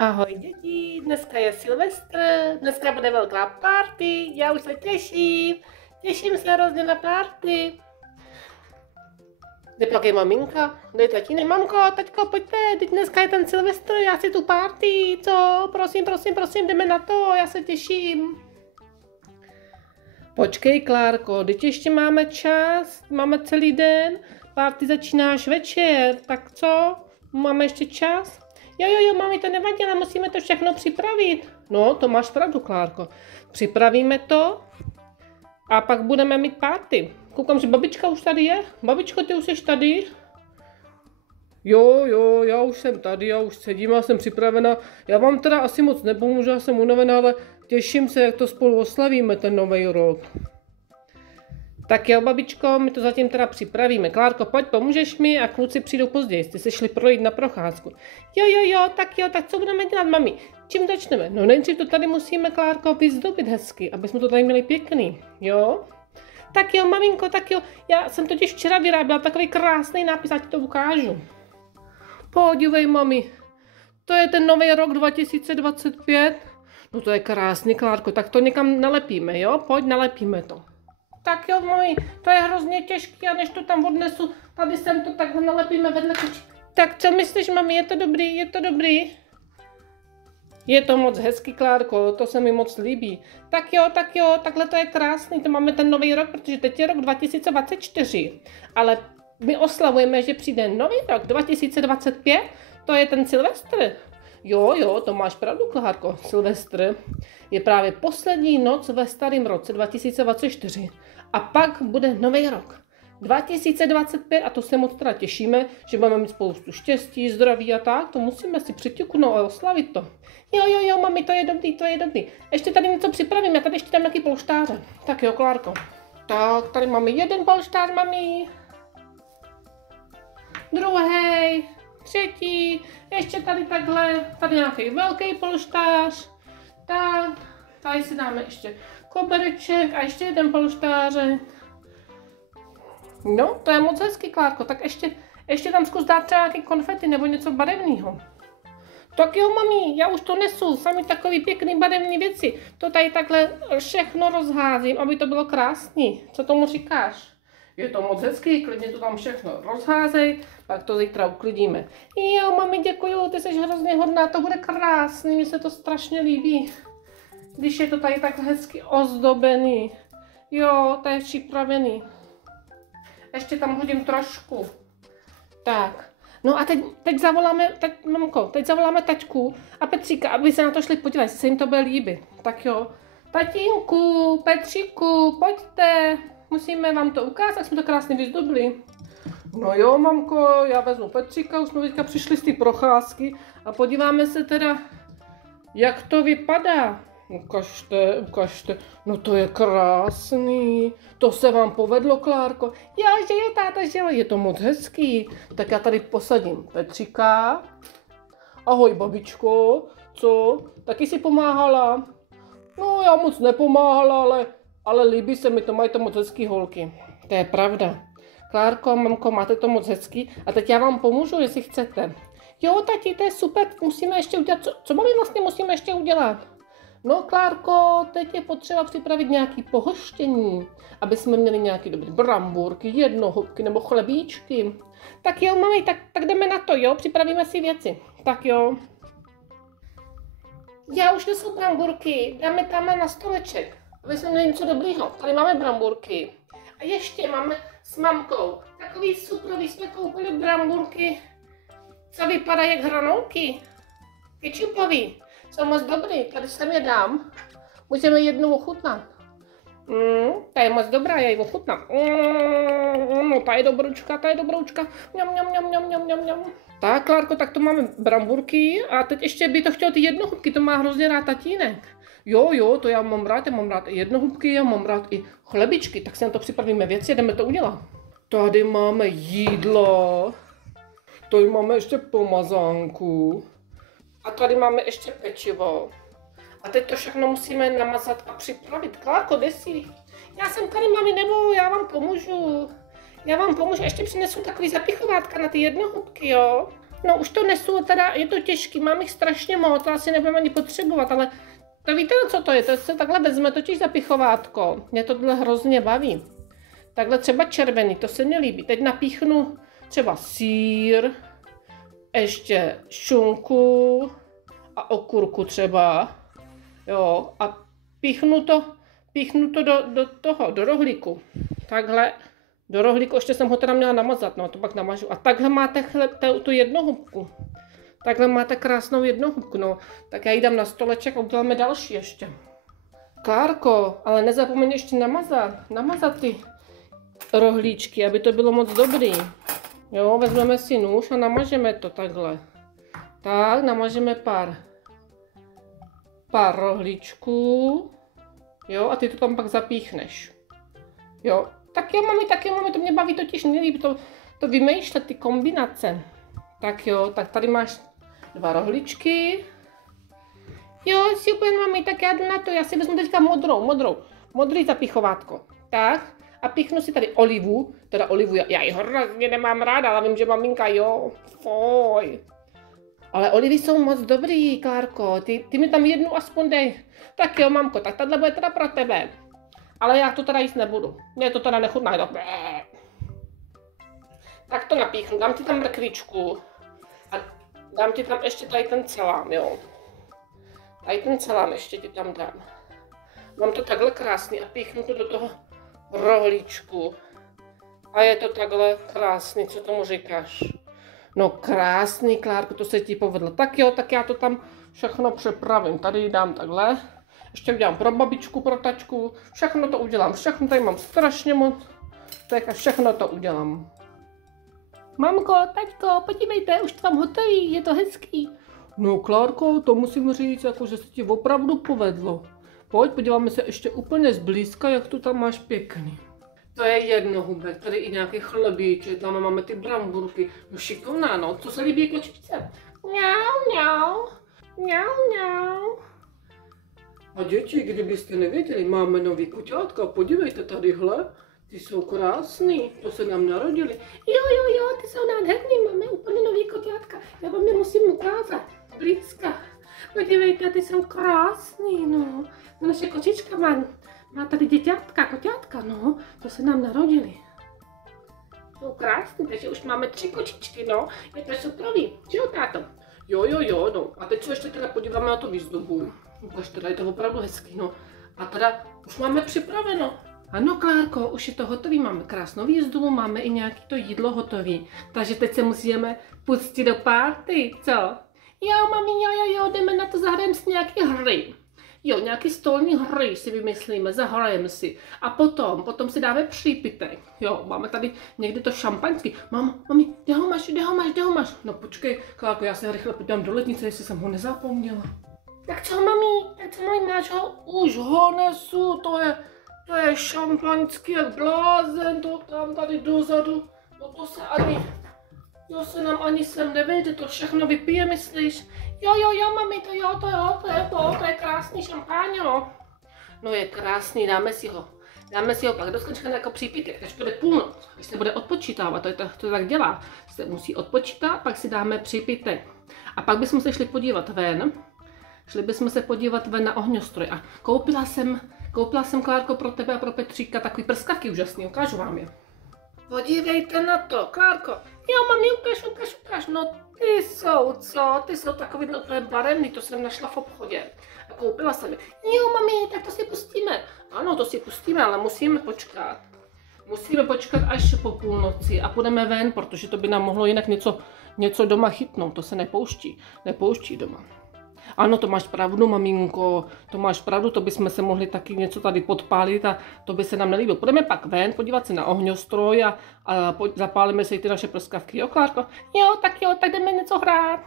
Ahoj děti, dneska je Silvestr, dneska bude velká party, já už se těším se hrozně na party. Jde pak je maminka, jde tatínek, mamko, taťko, pojďte, teď dneska je ten Silvestr, já chci tu party, co, prosím, jdeme na to, já se těším. Počkej, Klárko, teď ještě máme čas, máme celý den, party začíná až večer, tak co, máme ještě čas? Jo, mami, to nevadí, ale musíme to všechno připravit. No, to máš pravdu, Klárko. Připravíme to a pak budeme mít party. Koukám, že babička už tady je. Babičko, ty už jsi tady? Jo, já už jsem tady, já už sedím, já jsem připravena. Já vám teda asi moc nepomůžu, já jsem unavená, ale těším se, jak to spolu oslavíme, ten nový rok. Tak jo, babičko, my to zatím teda připravíme. Klárko, pojď, pomůžeš mi a kluci přijdou později. Jste se šli projít na procházku. Jo, tak co budeme dělat, mami? Čím začneme? No nejdřív to tady musíme, Klárko, vyzdobit hezky, aby jsme to tady měli pěkný, jo? Tak jo, maminko, tak jo. Já jsem totiž včera vyráběla takový krásný nápis, ať to ukážu. Podívej, mami, to je ten nový rok 2025. No to je krásný, Klárko, tak to někam nalepíme, jo? Pojď, nalepíme to. Tak jo, mami, to je hrozně těžký a než to tam odnesu, tady sem to takhle nalepíme vedle kočí. Tak co myslíš, mami, je to dobrý, je to dobrý? Je to moc hezký, Klárko, to se mi moc líbí. Tak jo, takhle to je krásný, to máme ten nový rok, protože teď je rok 2024. Ale my oslavujeme, že přijde nový rok 2025, to je ten Silvestr. Jo, to máš pravdu, Klárko. Silvestr je právě poslední noc ve starém roce 2024. A pak bude nový rok 2025 a to se moc teda těšíme, že budeme mít spoustu štěstí, zdraví a tak. To musíme si přiťuknout a oslavit to. Jo, mami, to je dobrý. Ještě tady něco připravím, já tady ještě dám nějaký polštáře. Tak jo, Klárko. Tak, tady máme jeden polštář, mami. Druhý. Třetí, ještě tady takhle, tady nějaký velký polštář, tak, tady si dáme ještě kobereček a ještě jeden polštářek. No, to je moc hezký, Klárko, tak ještě tam zkus dát třeba nějaký konfety nebo něco barevného. Tak jo, mami, já už to nesu, sami takový pěkný barevný věci, to tady takhle všechno rozházím, aby to bylo krásný, co tomu říkáš? Je to moc hezký, klidně to tam všechno rozházej, pak to zítra uklidíme. Jo, mami, děkuju, ty jsi hrozně hodná, to bude krásný, mně se to strašně líbí. Když je to tady tak hezky ozdobený. Jo, to je připravený. Ještě tam hodím trošku. Tak, no a teď zavoláme taťku a Petříka, aby se na to šli podívat, jestli se jim to bude líbit. Tak jo, tatínku, Petříku, pojďte. Musíme vám to ukázat, jak jsme to krásně vyzdobili. No jo, mamko, já vezmu Petříka, už jsme teďka přišli z té procházky a podíváme se teda, jak to vypadá. Ukažte. No to je krásný. To se vám povedlo, Klárko. Jo, že jo, táta, že jo, je to moc hezký. Tak já tady posadím Petříka. Ahoj, babičko. Co? Taky si pomáhala? No, já moc nepomáhala, ale líbí se mi to, mají to moc hezký holky. To je pravda. Klárko a mamko, máte to moc hezký a teď já vám pomůžu, jestli chcete. Jo, tati, to je super, musíme ještě udělat, co mami vlastně musíme ještě udělat? No, Klárko, teď je potřeba připravit nějaký pohoštění, aby jsme měli nějaký dobrý brambůrky, jednohubky nebo chlebíčky. Tak jo, mami, tak jdeme na to, jo, připravíme si věci. Tak jo. Já už nesu brambůrky, dáme tam na stoleček. Aby jsme měli něco dobrýho. Tady máme brambůrky. A ještě máme s mamkou takový suprový, jsme koupili brambůrky, co vypadají jak hranolky. Kečupový. Jsou moc dobrý, tady sem je dám. Můžeme jednou ochutnat. Ta je moc dobrá, já ji ochutnám. No, ta je dobroučka. Mňam. Tak, Klárko, tak to máme brambůrky a teď ještě by to chtěl ty jednohubky, to má hrozně rád tatínek. Jo, to já mám rád i jednohubky, já mám rád i chlebičky, tak si na to připravíme věci, jdeme to udělat. Tady máme jídlo, tady máme ještě pomazánku a tady máme ještě pečivo. A teď to všechno musíme namazat a připravit. Klárko, jde si. Já jsem tady, mami, nebo já vám pomůžu. Ještě přinesu takový zapichovátka na ty jednohubky, jo. No už to nesu, teda je to těžký, mám jich strašně moc, to asi nebudeme ani potřebovat, ale to víte, co to je? To se takhle vezme totiž zapichovátko. Mě to tohle hrozně baví. Takhle třeba červený, to se mi líbí. Teď napíchnu třeba sýr, ještě šunku a okurku třeba. Jo, a píchnu to do rohlíku. Takhle, do rohlíku, ještě jsem ho teda měla namazat, no to pak namažu. A takhle máte tu jednohubku. Takhle máte krásnou jednohubku, no. Tak já ji dám na stoleček a uděláme další ještě. Klárko, ale nezapomeň ještě namazat ty rohlíčky, aby to bylo moc dobrý. Jo, vezmeme si nůž a namažeme to takhle. Tak, namažeme pár rohlíčků. Jo, a ty to tam pak zapíchneš. Jo, tak jo, mami, to mě baví totiž nejlíp, to vymýšlet, ty kombinace. Tak jo, tak tady máš 2 rohlíčky. Jo, super, mami, tak já jdu na to, já si vezmu teďka modrý zapichovátko. Tak, a píchnu si tady olivu, já ji hrozně nemám ráda, ale vím, že maminka jo, foj. Ale olivy jsou moc dobrý, Klárko, ty mi tam jednu aspoň dej. Tak jo, mamko, tak tahle bude teda pro tebe. Ale já to teda jíst nebudu, mě to teda nechutná, jo. Tak to napíchnu, dám ti tam mrkvičku a dám ti tam ještě tady ten salám, jo. Tady ten salám ještě ti tam dám. Mám to takhle krásný a píchnu to do toho rohlíčku. A je to takhle krásný, co tomu říkáš? No krásný, Klárko, to se ti povedlo. Tak jo, tak já to tam všechno připravím. Tady dám takhle. Ještě udělám pro babičku, pro tačku. Všechno to udělám, všechno tady mám strašně moc. Tak a všechno to udělám. Mamko, taťko, podívejte, už to vám hotový, je to hezký. No Klárko, to musím říct, jako, že se ti opravdu povedlo. Pojď, podíváme se ještě úplně zblízka, jak to tam máš pěkný. To je jednohubek, tady i nějaký chlebíček, tam máme ty bramburky. No šikovná, no, co se líbí kočičce? Mňau. A děti, kdybyste nevěděli, máme nový koťátka, podívejte tadyhle. Ty jsou krásný, to se nám narodili. Jo, ty jsou nádherný, máme úplně nový koťátka. Já vám je musím ukázat, blízka. Podívejte, ty jsou krásný, no. Naše kočička má tady koťátka, no. To se nám narodili. Jsou krásný, takže už máme 3 kočičky, no. Je to superový, jo, táto? Jo, no. A teď se ještě teda podíváme na tu výzdobu. Ukaž, teda je to opravdu hezký, no. A teda už máme připraveno. Ano, Klárko, už je to hotový, máme krásnou výzdobu, máme i nějaký to jídlo hotový. Takže teď se musíme pustit do party, co? Jo, mami, jo, jdeme na to, zahrajeme si nějaký hry. Jo, nějaký stolní hry si vymyslíme, zahrajeme si. A potom si dáme přípitek. Jo, máme tady někdy to šampaňský. Mami, kde ho máš? No počkej, Klárko, já se rychle podívám do lednice, jestli jsem ho nezapomněla. Tak co, mami, máš ho? Už ho nesu, to je šampaňský jak blázen, to tam tady dozadu. No to se nám ani sem nevejde, to všechno vypije, myslíš? Jo, mami, to je krásný šampáňo. No je krásný, dáme si ho pak do skleničky jako přípitek, až bude půlnoc, až se bude odpočítávat, to tak dělá. Se musí odpočítat, pak si dáme přípitek. A pak bychom se šli podívat ven. Šli bychom se podívat ven na ohňostroj a koupila jsem, Klárko, pro tebe a pro Petříka takový prskavky úžasný, ukážu vám je. Podívejte na to, Klárko. Jo, mami, ukáž, no ty jsou takový úplně barevný, to jsem našla v obchodě. A koupila jsem je. Jo, mami, tak to si pustíme. Ano, to si pustíme, ale musíme počkat. Musíme počkat až po půlnoci a půjdeme ven, protože to by nám mohlo jinak něco doma chytnout, to se nepouští doma. Ano, to máš pravdu, maminko, to máš pravdu, to bychom se mohli taky něco tady podpálit a to by se nám nelíbilo. Půjdeme pak ven, podívat se na ohňostroj a zapálíme si ty naše prskavky, jo, Klárko? Jo, tak jdeme něco hrát.